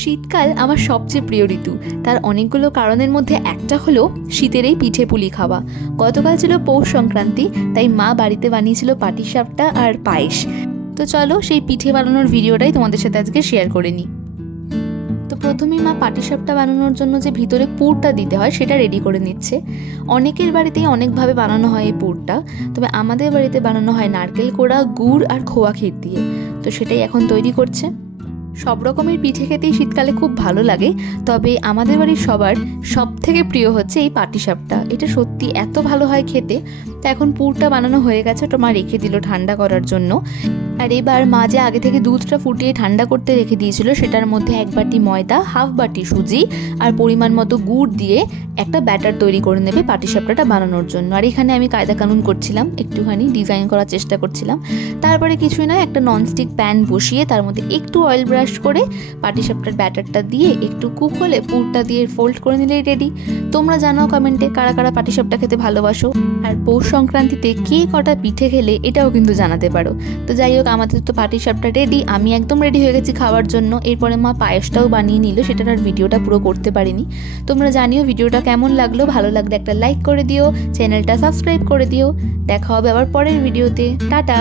শীতকাল আমার সবচেয়ে প্রিয় ঋতু। তার অনেকগুলো কারণের মধ্যে একটা হলো শীতের এই পিঠে পুলি খাওয়া। গতকাল ছিল পৌষ সংক্রান্তি, তাই মা বাড়িতে বানিয়েছিল পাটিসাপটা আর পায়েস। তো চলো সেই পিঠে বানানোর ভিডিওটাই তোমাদের সাথে আজকে শেয়ার করে নিই। তো প্রথমেই মা পাটিসাপটা বানানোর জন্য যে ভিতরে পুরটা দিতে হয় সেটা রেডি করে নিচ্ছে। অনেকের বাড়িতেই অনেকভাবে বানানো হয় এই পুরটা, তবে আমাদের বাড়িতে বানানো হয় নারকেল কোড়া, গুড় আর খোয়া ক্ষীর দিয়ে। তো সেটাই এখন তৈরি করছে। সব রকমের পিঠে খেতেই শীতকালে খুব ভালো লাগে, তবে আমাদের বাড়ির সবার সব থেকে প্রিয় হচ্ছে এই পাটিসাপটা। এটা সত্যি এত ভালো হয় খেতে। তো এখন পুরটা বানানো হয়ে গেছে, তো মা রেখে দিল ঠান্ডা করার জন্য। আর এবার মা যে আগে থেকে দুধটা ফুটিয়ে ঠান্ডা করতে রেখে দিয়েছিল, সেটার মধ্যে 1 বাটি ময়দা, হাফ বাটি সুজি আর পরিমাণ মতো গুড় দিয়ে একটা ব্যাটার তৈরি করে নেবে পাটিসাপটাটা বানানোর জন্য। আর এখানে আমি কায়দা কানুন করছিলাম, একটুখানি ডিজাইন করার চেষ্টা করছিলাম। তারপরে কিছুই না, একটা ননস্টিক প্যান বসিয়ে তার মধ্যে একটু অয়েল ব্রাশ করে পাটিসাপটার ব্যাটারটা দিয়ে একটু কুক হলে পুরটা দিয়ে ফোল্ড করে নিলেই রেডি। তোমরা জানাও কমেন্টে কারা কারা পাটিসাপটা খেতে ভালোবাসো, আর পৌষ সংক্রান্তিতে কে কটা পিঠে খেলে এটাও কিন্তু জানাতে পারো। তো যাই হোক, আমাদের তো পাটিসাপটা রেডি, আমি একদম রেডি হয়ে গেছি খাওয়ার জন্য। এরপরে মা পায়েসটাও বানিয়ে নিল, সেটার আর ভিডিওটা পুরো করতে পারিনি। তোমরা জানিও ভিডিওটা কেমন লাগলো, ভালো লাগলে একটা লাইক করে দিও, চ্যানেলটা সাবস্ক্রাইব করে দিও। দেখা হবে আবার পরের ভিডিওতে। টাটা।